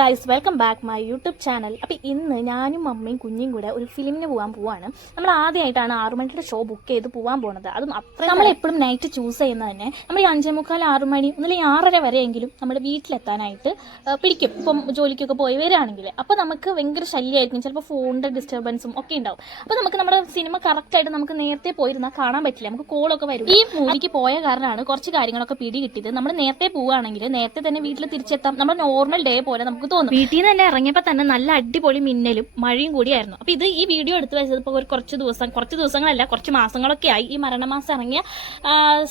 Guys, welcome back my YouTube channel. അപ്പോൾ ഇന്ന് ഞാനും അമ്മയും കുഞ്ഞും കൂടെ ഒരു ഫിലിമിന് പോകാൻ പോവാണ്. നമ്മൾ ആദ്യമായിട്ടാണ് 6 മണിയുടെ ഷോ ബുക്ക് ചെയ്ത് പോകാൻ പോകുന്നത്. അതും അത്ര നമ്മളെപ്പോഴും നൈറ്റ് ചൂസ് ചെയ്യുന്നത് തന്നെ നമ്മൾ ഈ 5:45 6 മണി ഒന്നില്ലെങ്കിൽ 6:30 വരെയെങ്കിലും നമ്മുടെ വീട്ടിലെത്താനായിട്ട് പിടിക്കും. ഇപ്പം ജോലിക്കൊക്കെ പോയി വരികയാണെങ്കിൽ അപ്പോൾ നമുക്ക് ഭയങ്കര ശല്യമായിരിക്കും. ചിലപ്പോൾ ഫോണിൻ്റെ ഡിസ്റ്റർബൻസും ഒക്കെ ഉണ്ടാവും. അപ്പോൾ നമുക്ക് നമ്മുടെ സിനിമ കറക്റ്റായിട്ട് നമുക്ക് നേരത്തെ പോയിരുന്നാൽ കാണാൻ പറ്റില്ല. നമുക്ക് കോളൊക്കെ വരും. ഈ മൂവിക്ക് പോയ കാരണമാണ് കുറച്ച് കാര്യങ്ങളൊക്കെ പിടി കിട്ടിയത്. നമ്മൾ നേരത്തെ പോവുകയാണെങ്കിൽ നേരത്തെ തന്നെ വീട്ടിൽ തിരിച്ചെത്താം. നമ്മുടെ നോർമൽ ഡേ പോലെ നമുക്ക് തോന്നും. വീട്ടിൽ നിന്ന് തന്നെ ഇറങ്ങിയപ്പോൾ തന്നെ നല്ല അടിപൊളി മിന്നലും മഴയും കൂടിയായിരുന്നു. അപ്പോൾ ഇത് ഈ വീഡിയോ എടുത്ത് വെച്ചത് ഇപ്പോൾ ഒരു കുറച്ച് ദിവസങ്ങളല്ല, കുറച്ച് മാസങ്ങളൊക്കെ ആയി. ഈ മരണമാസം ഇറങ്ങിയ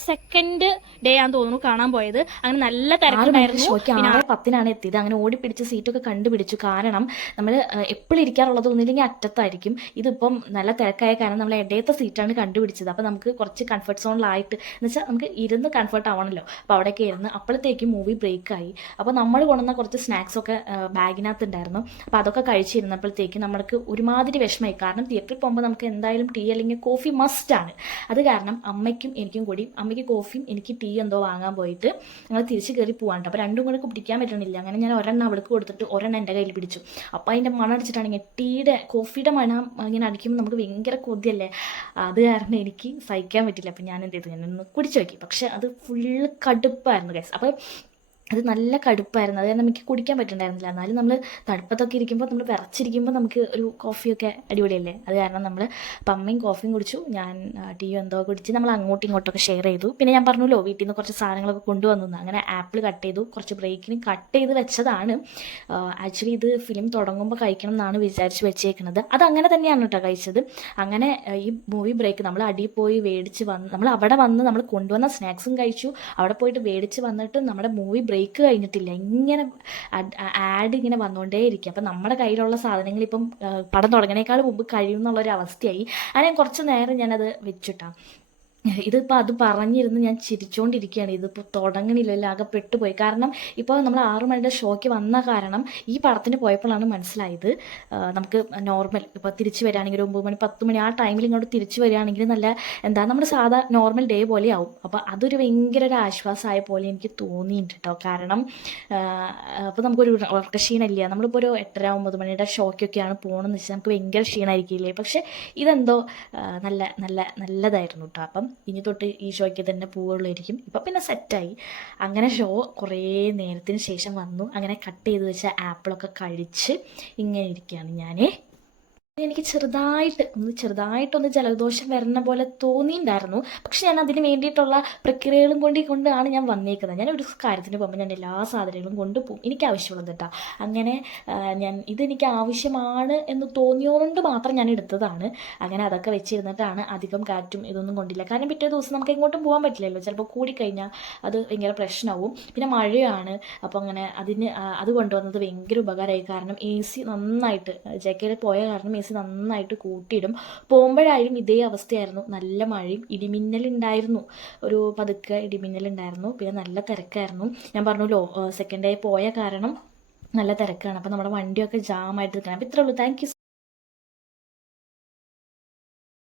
സെക്കൻഡ് ഡേ ആണെന്ന് തോന്നുന്നു കാണാൻ പോയത്. അങ്ങനെ നല്ല തിരക്കുണ്ടായിരുന്നു. 6:10 എത്തിയത്. അങ്ങനെ ഓടിപ്പിടിച്ച് സീറ്റൊക്കെ കണ്ടുപിടിച്ചു. കാരണം നമ്മൾ എപ്പോഴും ഇരിക്കാറുള്ളത് ഒന്നില്ലെങ്കിൽ അറ്റത്തായിരിക്കും. ഇതിപ്പം നല്ല തിരക്കായ കാരണം നമ്മൾ ഇടയത്തെ സീറ്റാണ് കണ്ടുപിടിച്ചത്. അപ്പോൾ നമുക്ക് കുറച്ച് കംഫർട്ട് സോണിലായിട്ട് എന്ന് വെച്ചാൽ നമുക്ക് ഇരുന്ന് കംഫർട്ട് ആവണമല്ലോ. അപ്പോൾ അവിടെയൊക്കെ ഇരുന്ന് അപ്പോഴത്തേക്ക് മൂവി ബ്രേക്കായി. അപ്പോൾ നമ്മൾ കൊണ്ടുവന്ന കുറച്ച് സ്നാക്സൊക്കെ ബാഗിനകത്ത് ഉണ്ടായിരുന്നു. അപ്പോൾ അതൊക്കെ കഴിച്ചിരുന്നപ്പോഴത്തേക്ക് നമ്മൾക്ക് ഒരുമാതിരി വിഷമമായി. കാരണം തിയേറ്ററിൽ പോകുമ്പോൾ നമുക്ക് എന്തായാലും ടീ അല്ലെങ്കിൽ കോഫി മസ്റ്റാണ്. അത് കാരണം അമ്മയ്ക്കും എനിക്കും കൂടി, അമ്മയ്ക്ക് കോഫിയും എനിക്ക് ടീ എന്തോ വാങ്ങാൻ പോയിട്ട് ഞങ്ങൾ തിരിച്ച് കയറി പോകാണ്ട്. അപ്പോൾ രണ്ടും കൂടെ പിടിക്കാൻ പറ്റണില്ല. അങ്ങനെ ഞാൻ ഒരെണ്ണം അവൾക്ക് കൊടുത്തിട്ട് ഒരെണ്ണം എൻ്റെ കയ്യിൽ പിടിച്ചു. അപ്പോൾ അതിൻ്റെ മണം അടിച്ചിട്ടാണെങ്കിൽ കോഫിയുടെ മണം ഇങ്ങനെ അടിക്കുമ്പോൾ നമുക്ക് ഭയങ്കര കൊതിയല്ലേ. അത് കാരണം എനിക്ക് സഹിക്കാൻ പറ്റില്ല. അപ്പോൾ ഞാൻ എന്ത് ചെയ്തു, ഞാനൊന്ന് കുടിച്ചു നോക്കി. പക്ഷേ അത് ഫുള്ള് കടുപ്പായിരുന്നു ഗൈസ്. അപ്പോൾ അത് നല്ല കടുപ്പായിരുന്നു. അത് കാരണം എനിക്ക് കുടിക്കാൻ പറ്റുന്നുണ്ടായിരുന്നില്ല. എന്നാലും നമ്മൾ തണുപ്പത്തൊക്കെ ഇരിക്കുമ്പോൾ നമ്മൾ വിറച്ചിരിക്കുമ്പോൾ നമുക്ക് ഒരു കോഫിയൊക്കെ അടിപൊളിയല്ലേ. അത് കാരണം നമ്മൾ അമ്മയും കോഫിയും കുടിച്ചു, ഞാൻ ടീയും എന്തോ കുടിച്ച് നമ്മൾ അങ്ങോട്ടും ഇങ്ങോട്ടൊക്കെ ഷെയർ ചെയ്തു. പിന്നെ ഞാൻ പറഞ്ഞല്ലോ വീട്ടിൽ നിന്ന് കുറച്ച് സാധനങ്ങളൊക്കെ കൊണ്ടുവന്നു. അങ്ങനെ ആപ്പിൾ കട്ട് ചെയ്തു, കുറച്ച് ബ്രേക്കിന് കട്ട് ചെയ്ത് വെച്ചതാണ്. ആക്ച്വലി ഇത് ഫിലിം തുടങ്ങുമ്പോൾ കഴിക്കണം എന്നാണ് വിചാരിച്ച് വെച്ചേക്കുന്നത്. അത് അങ്ങനെ തന്നെയാണ് കേട്ടോ കഴിച്ചത്. അങ്ങനെ ഈ മൂവി ബ്രേക്ക് നമ്മൾ അടിയിൽ പോയി മേടിച്ച് വന്ന്, നമ്മൾ അവിടെ വന്ന് നമ്മൾ കൊണ്ടുവന്ന സ്നാക്സും കഴിച്ചു. അവിടെ പോയിട്ട് മേടിച്ച് വന്നിട്ട് നമ്മുടെ മൂവി ബ്രേക്ക് കഴിഞ്ഞിട്ടില്ല. ഇങ്ങനെ ആഡ് ഇങ്ങനെ വന്നുകൊണ്ടേ ഇരിക്കും. അപ്പം നമ്മുടെ കയ്യിലുള്ള സാധനങ്ങൾ ഇപ്പം പടം തുടങ്ങണേക്കാൾ മുമ്പ് കഴിയും എന്നുള്ളൊരു അവസ്ഥയായി. അങ്ങനെ കുറച്ച് നേരം ഞാനത് വെച്ചിട്ടാണ്. ഇതിപ്പോൾ അത് പറഞ്ഞിരുന്ന് ഞാൻ ചിരിച്ചുകൊണ്ടിരിക്കുകയാണ്. ഇതിപ്പോൾ തുടങ്ങണില്ലല്ലോ, ആകെ പെട്ടുപോയി. കാരണം ഇപ്പോൾ നമ്മൾ 6 മണിയുടെ ഷോയ്ക്ക് വന്ന കാരണം ഈ പടത്തിന് പോയപ്പോഴാണ് മനസ്സിലായത് നമുക്ക് നോർമൽ ഇപ്പോൾ തിരിച്ച് വരികയാണെങ്കിൽ 9 മണി 10 മണി ആ ടൈമിൽ ഇങ്ങോട്ട് തിരിച്ച് വരികയാണെങ്കിൽ നല്ല എന്താ നമ്മുടെ സാധാ നോർമൽ ഡേ പോലെ ആവും. അപ്പോൾ അതൊരു ഭയങ്കര ഒരു ആശ്വാസമായ പോലെ എനിക്ക് തോന്നിയിട്ടുണ്ട് കേട്ടോ. കാരണം അപ്പോൾ നമുക്കൊരു ക്ഷീണമില്ല. നമ്മളിപ്പോൾ ഒരു 8:30 9 മണിയുടെ ഷോയ്ക്കൊക്കെയാണ് പോകണമെന്ന് വെച്ചാൽ നമുക്ക് ഭയങ്കര ക്ഷീണമായിരിക്കില്ലേ. പക്ഷേ ഇതെന്തോ നല്ലതായിരുന്നു കേട്ടോ. അപ്പം ഇനി തൊട്ട് ഈ ഷോയ്ക്ക് തന്നെ പോവുള്ളായിരിക്കും. ഇപ്പം പിന്നെ സെറ്റായി. അങ്ങനെ ഷോ കുറേ നേരത്തിന് ശേഷം വന്നു. അങ്ങനെ കട്ട് ചെയ്ത് വെച്ച ആപ്പിളൊക്കെ കഴിച്ച് ഇങ്ങനെ ഇരിക്കുകയാണ് ഞാൻ. എനിക്ക് ചെറുതായിട്ടൊന്ന് ജലദോഷം വരുന്ന പോലെ തോന്നിയിട്ടുണ്ടായിരുന്നു. പക്ഷെ ഞാൻ അതിന് വേണ്ടിയിട്ടുള്ള പ്രക്രിയകളും കൊണ്ടാണ് ഞാൻ വന്നേക്കുന്നത്. ഞാൻ ഒരു കാര്യത്തിന് പോകുമ്പോൾ ഞാൻ എല്ലാ സാധനങ്ങളും കൊണ്ടുപോകും, എനിക്ക് ആവശ്യമുള്ളത് കേട്ടോ. അങ്ങനെ ഇതെനിക്ക് ആവശ്യമാണ് എന്ന് തോന്നിയോണ്ട് മാത്രം ഞാൻ എടുത്തതാണ്. അങ്ങനെ അതൊക്കെ വെച്ചിരുന്നിട്ടാണ്. അധികം കാറ്റും ഇതൊന്നും കൊണ്ടില്ല. കാരണം പിറ്റേ ദിവസം നമുക്ക് എങ്ങോട്ടും പോകാൻ പറ്റില്ലല്ലോ. ചിലപ്പോൾ കൂടിക്കഴിഞ്ഞാൽ അത് ഭയങ്കര പ്രശ്നമാവും. പിന്നെ മഴയാണ്. അപ്പോൾ അങ്ങനെ അത് കൊണ്ടുവന്നത് ഭയങ്കര ഉപകാരമായി. കാരണം AC നന്നായിട്ട് JKയിൽ പോയ കാരണം AC നന്നായിട്ട് കൂട്ടിയിടും. പോകുമ്പോഴായാലും ഇതേ അവസ്ഥയായിരുന്നു. നല്ല മഴയും ഇടിമിന്നലുണ്ടായിരുന്നു. ഒരു പതുക്കെ ഇടിമിന്നലുണ്ടായിരുന്നു. പിന്നെ നല്ല തിരക്കായിരുന്നു. ഞാൻ പറഞ്ഞല്ലോ സെക്കൻഡ് ഡേ പോയ കാരണം നല്ല തിരക്കാണ്. അപ്പോൾ നമ്മുടെ വണ്ടിയൊക്കെ ജാമായിട്ട് നിൽക്കണം. അപ്പോൾ ഇത്രേ ഉള്ളൂ. Thank you.